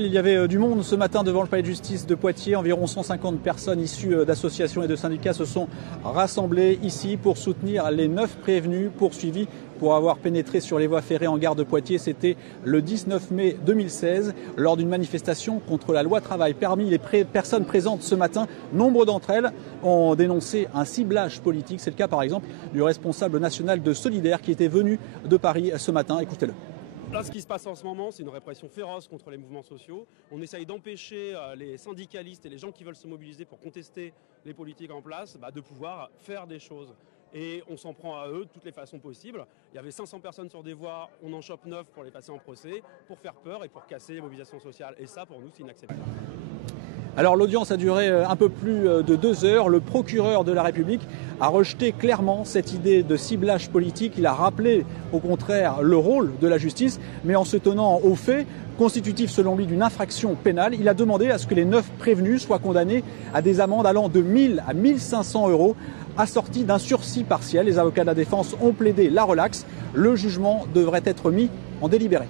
Il y avait du monde ce matin devant le palais de justice de Poitiers. Environ 150 personnes issues d'associations et de syndicats se sont rassemblées ici pour soutenir les 9 prévenus poursuivis pour avoir pénétré sur les voies ferrées en gare de Poitiers. C'était le 19 mai 2016 lors d'une manifestation contre la loi travail. Parmi les personnes présentes ce matin, nombre d'entre elles ont dénoncé un ciblage politique. C'est le cas par exemple du responsable national de Solidaires qui était venu de Paris ce matin. Écoutez-le. Là, ce qui se passe en ce moment, c'est une répression féroce contre les mouvements sociaux. On essaye d'empêcher les syndicalistes et les gens qui veulent se mobiliser pour contester les politiques en place de pouvoir faire des choses. Et on s'en prend à eux de toutes les façons possibles. Il y avait 500 personnes sur des voies, on en chope 9 pour les passer en procès, pour faire peur et pour casser les mobilisations sociales. Et ça, pour nous, c'est inacceptable. Alors l'audience a duré un peu plus de 2 heures. Le procureur de la République a rejeté clairement cette idée de ciblage politique. Il a rappelé au contraire le rôle de la justice, mais en se tenant aux faits constitutifs selon lui d'une infraction pénale. Il a demandé à ce que les 9 prévenus soient condamnés à des amendes allant de 1000 à 1500 euros, assorties d'un sursis partiel. Les avocats de la défense ont plaidé la relaxe. Le jugement devrait être mis en délibéré.